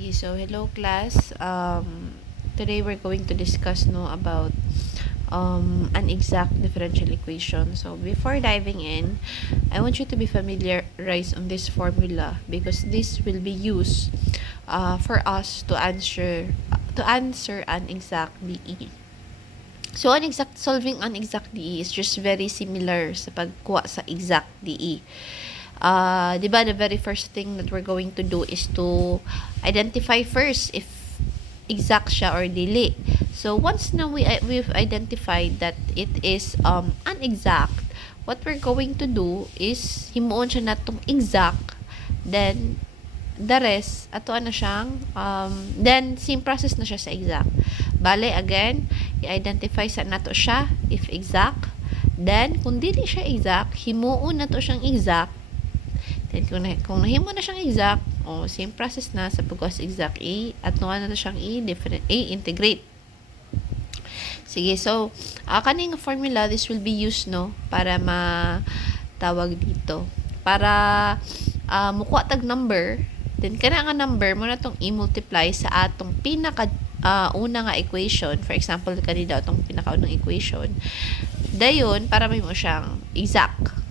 Sige, so hello class. Today we're going to discuss about an exact differential equation. So before diving in, I want you to be familiarized on this formula because this will be used for us to answer an exact DE. So solving an exact DE is just very similar sa pagkuha sa exact DE. Di ba, the very first thing that we're going to do is to identify first if exact siya or dili. So, once na we've identified that it is unexact, what we're going to do is himuon siya natong exact, then the rest, ato na siyang, then same process na siya sa exact. Bale, again, i-identify sa nato siya if exact, then kung dili siya exact, himuon nato siyang exact. Then, kung nahimo na siyang exact, same process na sa pagkuha exact A, at nuha na siyang integrate. Sige, so, kaning formula, this will be used, para matawag dito. Para mukuha tag number, then kana nga number mo na itong i-multiply sa atong una nga equation. For example, kanina itong pinakaunang equation. Dayon, para may mo siyang exact.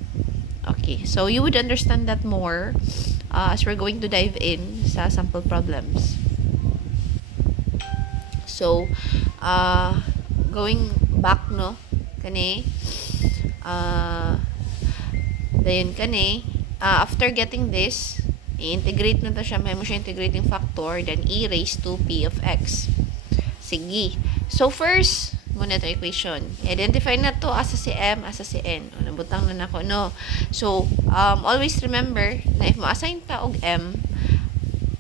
Okay, so you would understand that more as we're going to dive in sa sample problems. So, going back, kani, dayon kani, after getting this, i-integrate na to siya, may mo siya integrating factor, then e raised to p of x. Sige. So, first, muna ito equation. Identify na to asa si m, asa si n. Nabutang na nako, no? So, always remember na if ma-assign pa og m,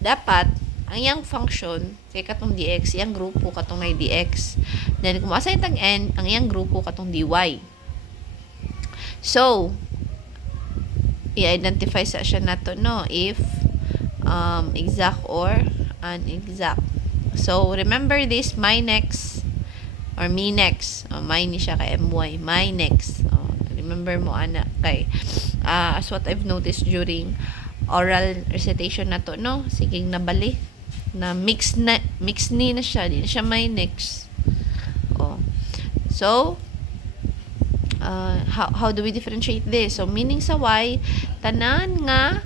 dapat ang iyang function kay katong dx, iyang grupo katong na dx. Then, kung ma-assign tag n, ang iyang grupo katong dy. So, i-identify sa siya nato, no? If exact or unexact. So, remember this, my next or me next. My ni siya kay my. My next. Remember mo, ana, kay as what I've noticed during oral recitation na to, no? Siging nabali. Na mix ni na siya. Di na siya my next. So, how do we differentiate this? So, meaning sa y, tanan nga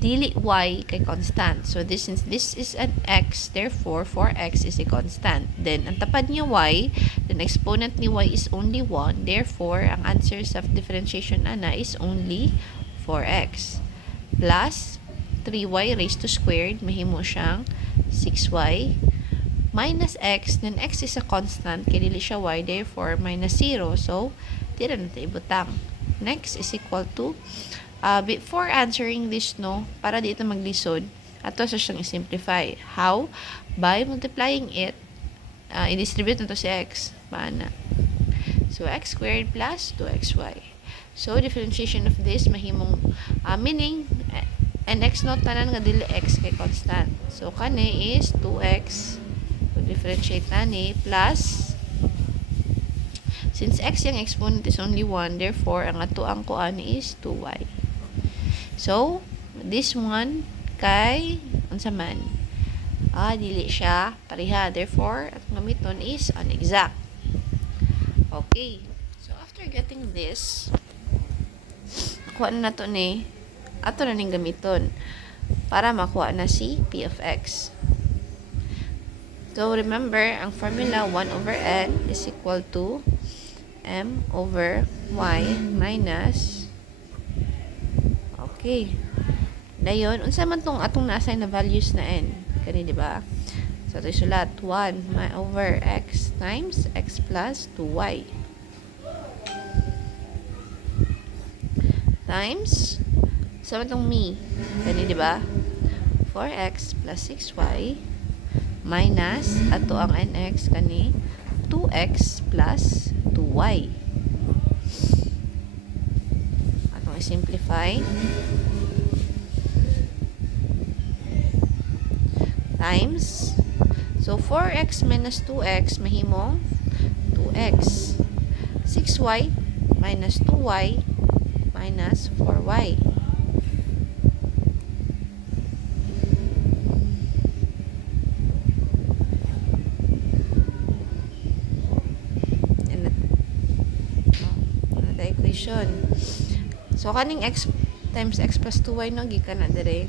dili y kay constant. So, since this is an x, therefore, 4x is a constant. Then, ang tapad niya y, then exponent ni y is only 1. Therefore, ang answer sa differentiation ana is only 4x. Plus, 3y raised to squared, mahimo siyang 6y. Minus x, then x is a constant, kaya dili siya y, therefore, minus 0. So, tira na ito ibutang. Next is equal to, before answering this, para dito maglisod, ato sa siyang i-simplify. How? By multiplying it, i-distribute na to si x. Paana? So, x squared plus 2xy. So, differentiation of this, mahimong, meaning, and x tanan nga dili x kay constant. So, kani is 2x, so, differentiate nani, plus, since x yung exponent is only 1, therefore, ang atuang ko ani is 2y. So, this one kay unsa man? Dili siya pareha. Therefore, at gamiton is unexact. Okay. So, after getting this, kuha na to ni ato na ning gamiton para makuha na si p of x. So, remember, ang formula 1 over n is equal to m over y minus, okay, dayon unsa man tong atong na-assign na values na n kani, di ba? So, ito sulat 1 over x times x plus 2y times sa tong me kani, di ba? 4x plus 6y minus ato ang nx kani 2x plus 2y. Atong i-simplify times, so 4x minus 2x mahimong 2x, 6y minus 2y minus 4y. equation. So, kaning x times x plus 2y no, gikan na dire.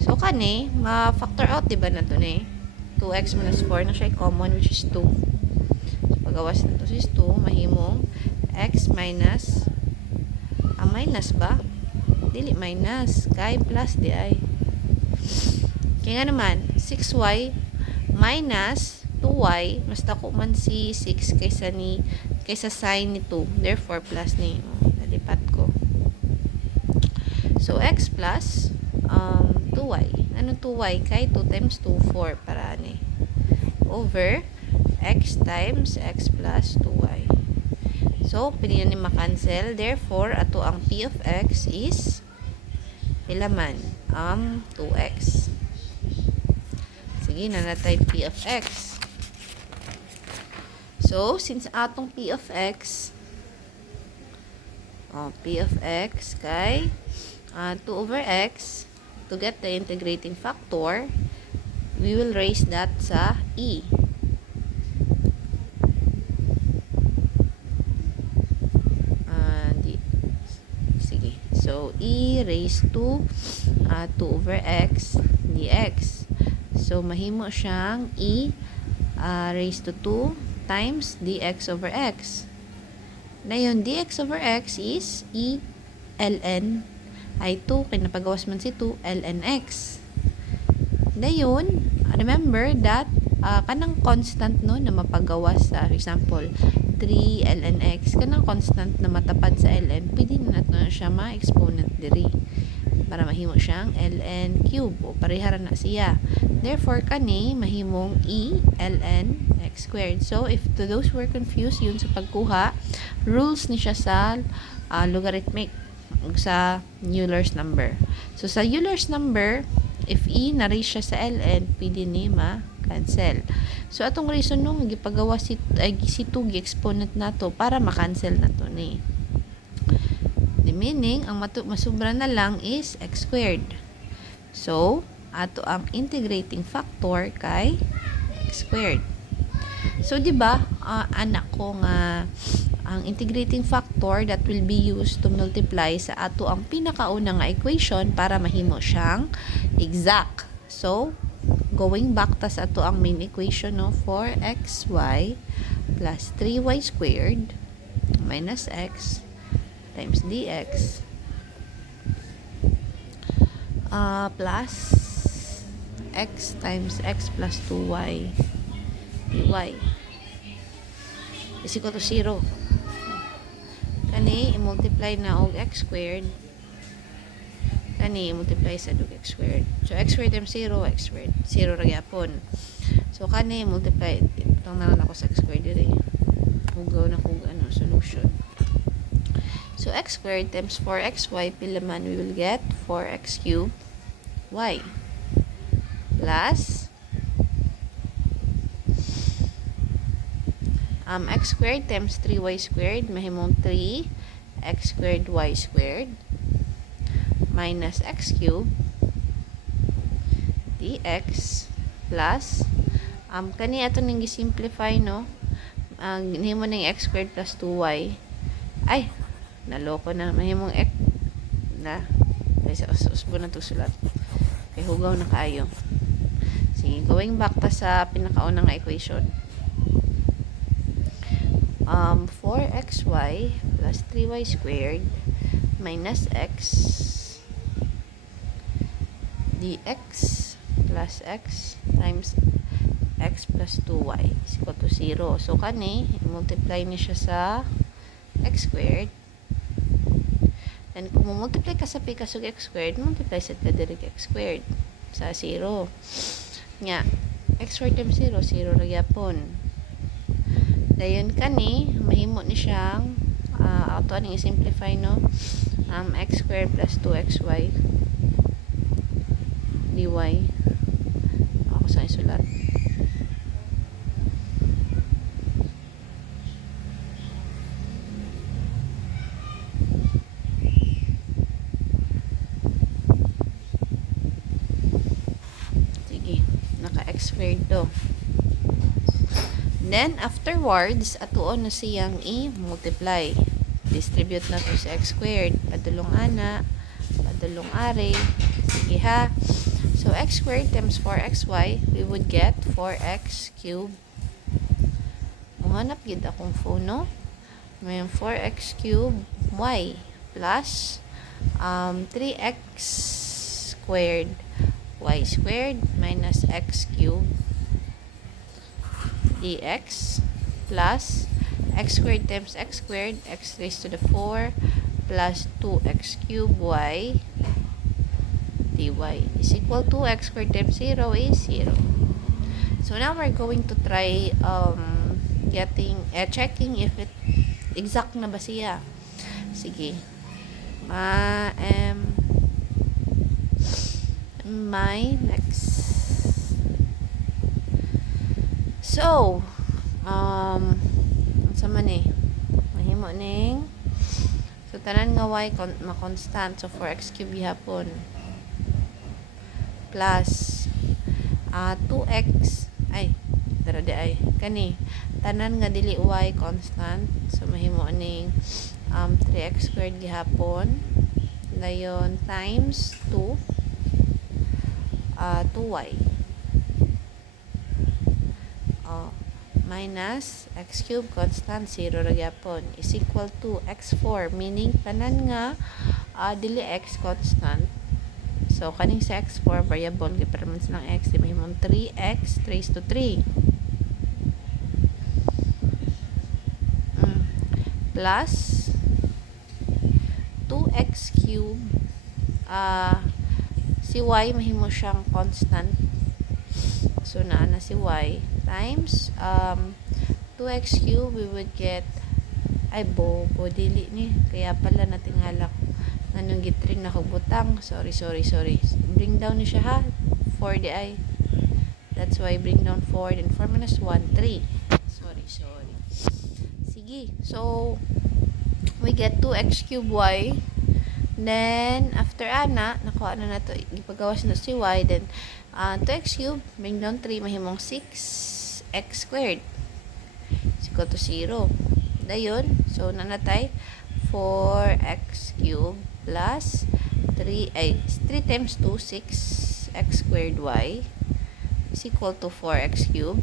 So, kani, ma-factor out, diba na to ni? 2x minus 4 na siya common, which is 2. So, pagawas na to is 2, mahimong x minus, minus ba? Dili minus, kay plus di ay. Kaya nga naman, 6y minus 2y, mas dako man si 6 kaysa sin ni 2. Therefore, plus ni. Nalipat ko. So, x plus 2y. Ano 2y? Kay 2 times 2, 4. Para ni. Over x times x plus 2y. So, pwede na ni makancel. Therefore, ato ang p of x is ilaman? 2x. Sige, nanatay p of x. So, since atong p of x, p of x kay 2 over x, to get the integrating factor, we will raise that sa e. Sige. So, e raised to 2 over x dx. So, mahimo siyang e raised to 2 times dx over x. Na yun, dx over x is e ln ay 2, kaya napagawas man si 2, ln x. Na yun, remember that kanang constant no na mapagawas sa, for example, 3 ln x, kanang constant na matapad sa ln, pwede na nato na siya ma-exponent diri para mahimo siyang ln cube o parehara na siya. Therefore, kani mahimong e ln x squared. So, if to those who are confused, yun sa pagkuha, rules ni siya sa logarithmic ug sa Euler's number. So, sa Euler's number, if e na-raise siya sa ln, pwede ni ma-cancel. So, atong reason nung gipagawa si 2 gi-exponent nato para ma-cancel nato ni. The meaning, ang masubra na lang is x squared. So, ato ang integrating factor kay x squared. So, di ba, anak ko nga, ang integrating factor that will be used to multiply sa ato ang pinakauna nga equation para mahimo siyang exact. So, going back ta sa ato ang main equation, no, 4xy plus 3y squared minus x times dx plus x times x plus 2y dy is equal to 0. Kani, i-multiply na og x squared. Kani, i-multiply sa og x squared. So, x squared times 0, x squared. 0 ra gyapon. So, kani, i-multiply. Itong naman ako sa x squared dire. Hugaw na kung ano, solution. So, x squared times 4xy, pilaman, we will get 4x cubed y. Plus x squared times 3y squared, mahimong 3x squared y squared minus x cubed dx plus kani ato ning gi-simplify, no, nahimo ning x squared plus 2y. Ay, naloko na, mahimong x na kaysa usbo na to sulat kay hugaw na kaayo. Sige, going back ta sa pinakaunang nga equation. 4xy plus 3y squared minus x dx plus x times x plus 2y is equal to 0. So, kani, i-multiply ni siya sa x squared. And kung multiply ka sa pikasog x squared, multiply sa kadirect x squared sa 0. Nga, x squared times 0, 0 ra gyapon. Dayon kani, mahimo ni siyang ato aning i-simplify, no, x squared plus 2xy dy. Ako sa isulat. Sige, naka x squared to. Then, afterwards, atuon na siyang i-multiply. Distribute na to sa x squared. Padulong ana, padulong are. Sige ha. So, x squared times 4xy, we would get 4x cubed. Muhanap gid akong phone, no? May 4x cubed y plus 3x squared y squared minus x cubed dx plus x squared times x squared, x raised to the 4 plus 2x cubed y dy is equal to x squared times 0 is 0. So now we're going to try checking if it exact na ba siya. Sige. My next. So, sa man eh, mahimo ning, so tanan nga y ma-constant, so 4x cubed gihapon plus 2x ay dara di ay kani tanan nga dili y constant, so mahimo ning 3x squared gihapon dayon times 2y minus x cubed constant 0 ra gyapon is equal to x4, meaning tanan nga dili x constant. So kaning sa x4 variable gyud man silang x, di mahimong 3x raised to 3 plus 2x cubed si y mahimo siyang constant, so naa na si y times 2x cubed, we would get ay bobo dili ni kaya pala natingala ko nganong gitring na butang, sorry bring down ni siya ha 4 di ay, that's why bring down 4, then 4 minus 1 3, sorry sige. So we get 2x cubed y, then after ana nakuha na to ipagawas na si y, then 2x cubed bring down 3 mahimong 6x squared is equal to 0 dayon. So nanatay 4x cubed plus 3 times 2 6x squared y is equal to 4x cubed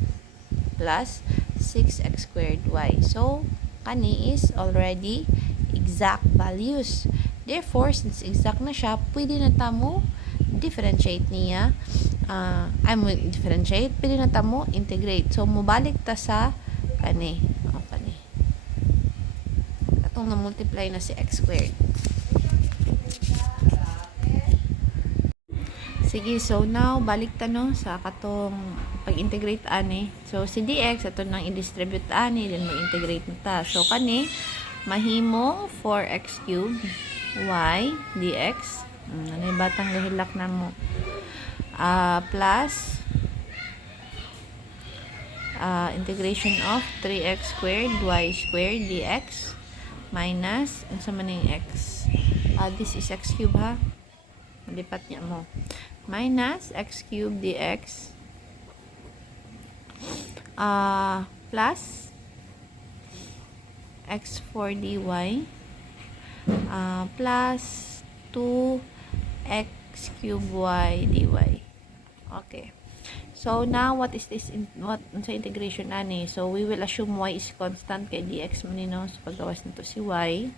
plus 6x squared y. So kani is already exact values, therefore since exact na siya, pwede na tamo differentiate niya, differentiate, pwede na tamo integrate. So mubalik ta sa kani katong na multiply na si x squared. Sige, so now balik ta no sa katong pag-integrate ani. So si dx ato nang i-distribute ani, then mag-integrate na ta. So kani mahimo 4x cubed y dx, ano yung batang gahilak na mo, plus integration of 3x squared y squared dx minus ang sa maning x, this is x cubed ha, malipat niya mo, minus x cubed dx plus x4 dy plus 2x cubed y dy. Okay. So now what is this what sa integration ani? So we will assume y is constant kay dx manino, so paggawas nito si y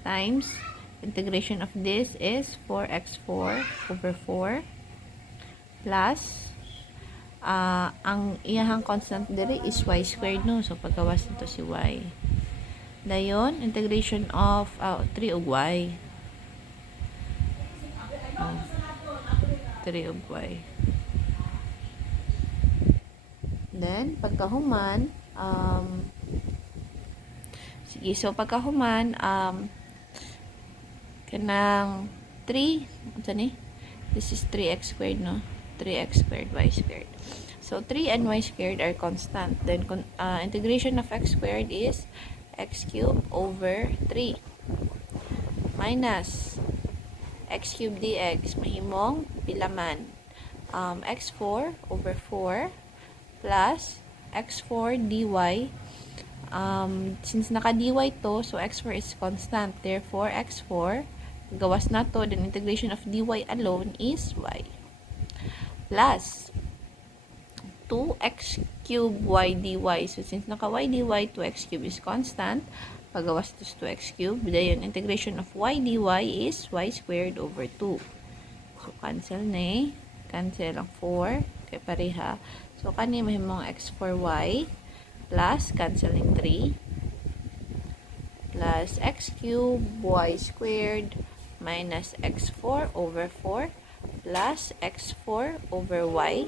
times integration of this is 4x4 over 4 plus ang iyahang constant diri is y squared no, so paggawas nito si y dayon integration of 3 og y, 3 og y. Then pagkahuman sige, so pagkahuman kanang 3 ano ni, this is 3x squared no, 3x squared y squared, so 3 and y squared are constant, then integration of x squared is x cubed over 3 minus x cubed dx mahimong pilaman x4 over 4 plus x4 dy Since naka-dy to, so x4 is constant. Therefore, x4, gawas na to, then integration of dy alone is y. Plus, 2x cube y dy. So, since naka-y dy, 2x cube is constant. Pagawas to 2x cube. Then, integration of y dy is y squared over 2. So, cancel na eh. Cancel ang 4. Kaya pareha. So, kani mahimong x4y plus, canceling 3. Plus x cube y squared minus x4 over 4 plus x4 over y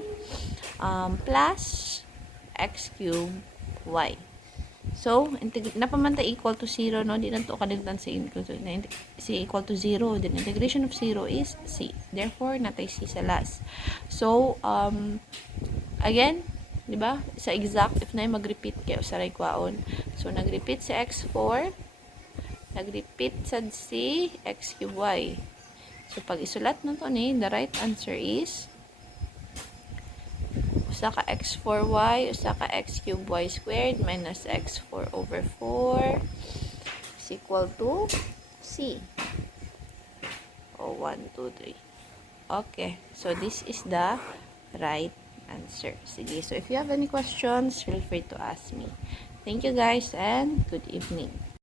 plus x cube y. So, napamanta equal to 0, no? Di na ito kaniltan sa equal to 0. Then, integration of 0 is c. Therefore, natay c sa last. So, again, di ba? Sa exact, if na mag-repeat kayo sa kwaon. So, nag-repeat sa x4, nag-repeat sa c, x cube y. So, pag isulat na to ni, the right answer is usa ka x4y, usa ka x cube y squared minus x4 over 4 is equal to c. O, 1, 2, 3. Okay. So, this is the right answer. Sige. So, if you have any questions, feel free to ask me. Thank you guys and good evening.